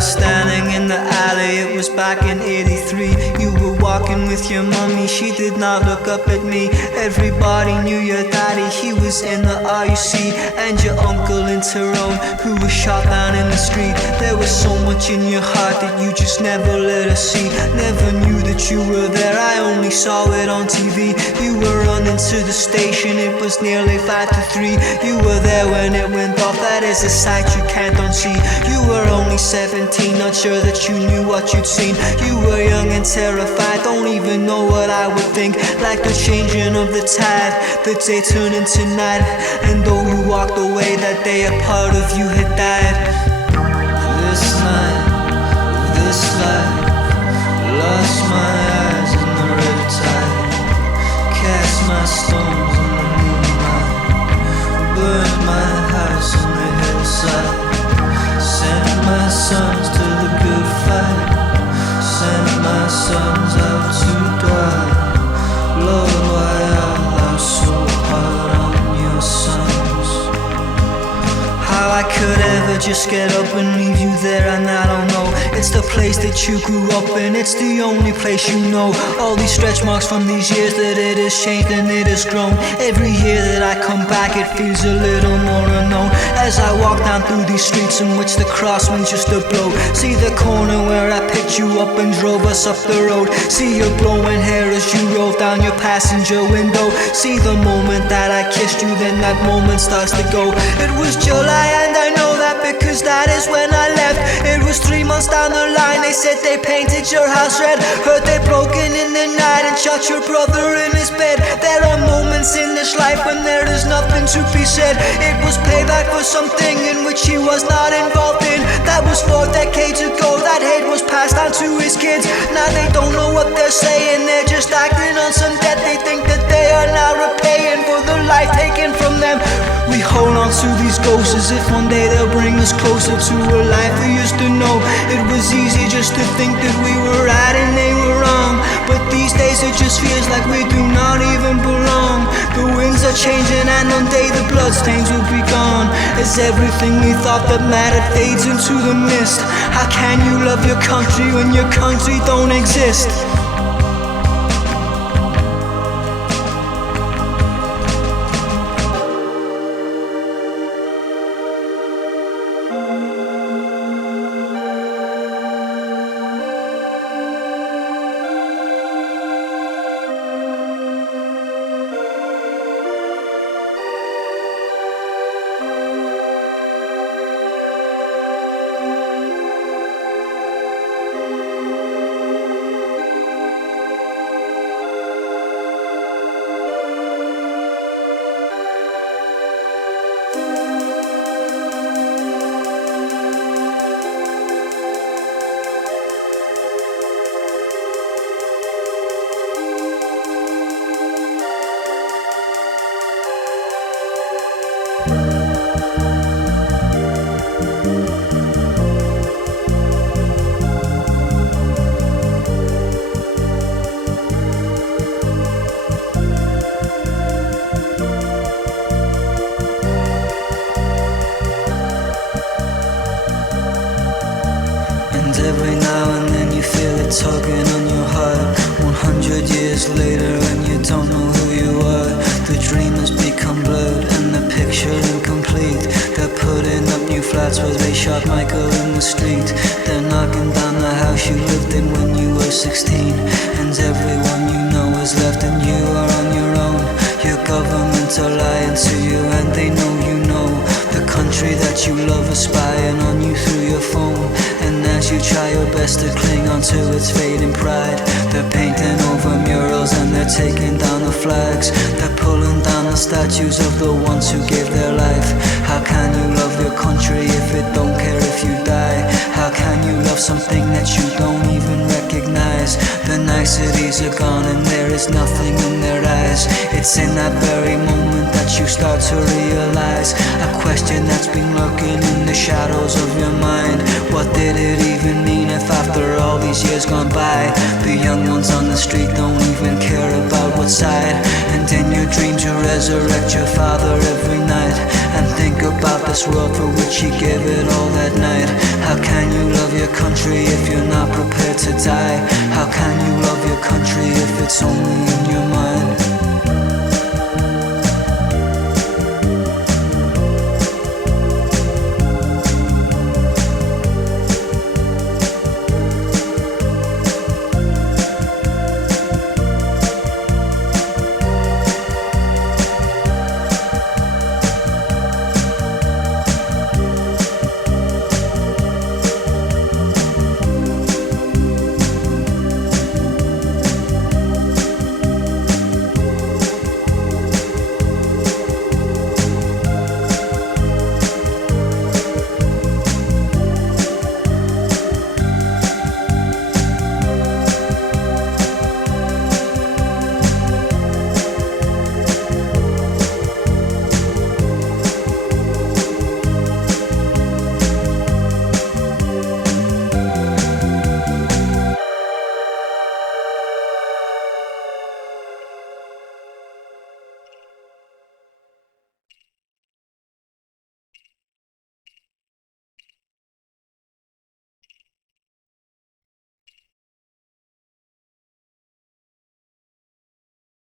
was standing in the alley, it was back in '83. You were walking with your mommy, she did not look up at me. Everybody knew your daddy, he was in the RUC. And your uncle in Tyrone, who was shot down in the street. There was so much in your heart that you just never let us see. Never knew that you were there, I only saw it on TV. You were running to the station, it was nearly 5 to 3. You were there when it went off, that is a sight you can't unsee. You were only 17, not sure that you knew what you'd seen. You were young and terrified, don't even know what I would think. Like the changing of the tide, the day turned into night. And though you walked away that day, a part of you had died. This night, this life, lost my eyes in the red tide. Cast my stones in the moonlight, burned my house on the hillside. Sent my sons to the good fight, sent my sons out to die. Lord, why art thou so hard on your sons? How I could ever just get up and leave you there, and I don't know. It's the place that you grew up in, it's the only place you know. All these stretch marks from these years that it has changed and it has grown. Every year that I come back it feels a little more unknown. As I walk down through these streets in which the cross means just a blow. See the corner where I picked you up and drove us up the road. See your blowing hair as you rolled down your passenger window. See the moment that I kissed you, then that moment starts to go. It was July and I know that because that is when I left. It was 3 months down the line, they said they painted your house red. Heard they broken in the night and shot your brother in his bed. There are moments in this life when there is nothing to be said. It was payback for something in which he was not involved in. That was 4 decades ago, that hate was passed on to his kids. Now they don't know what they're saying, they're just acting on some debt. They think that they are now repaying for the life taken from them. We hold on to these ghosts as if one day they'll bring us closer to a life we used to know. It was easy just to think that we were right and they were wrong, but these days it just feels like we do not even belong. The winds are changing and one day the bloodstains will be gone, as everything we thought that mattered fades into the mist. How can you love your country when your country don't exist? Every now and then you feel it tugging on your heart. 100 years later and you don't know who you are. The dream has become blurred and the picture incomplete. They're putting up new flats where they shot Michael in the street. They're knocking down the house you lived in when you were 16. And everyone you know is left and you are on your own. Your government are lying to you and they know you know. The country that you love is spying on you through your phone. And as you try your best to cling on to its fading pride, they're painting over murals and they're taking down the flags. They're pulling down the statues of the ones who gave their life. How can you love your country if it don't care if you die? How can you love something that you don't even recognize? The niceties are gone and there is nothing in their eyes. It's in that very moment that you start to realize a question that's been lurking in the shadows of your mind. What did it even mean if after all these years gone by, the young ones on the street don't even care about what side? And in your dreams you resurrect your father every night and think about this world for which you gave it all that night. How can you love your country if you're not prepared to die? How can you love your country if it's only in your mind?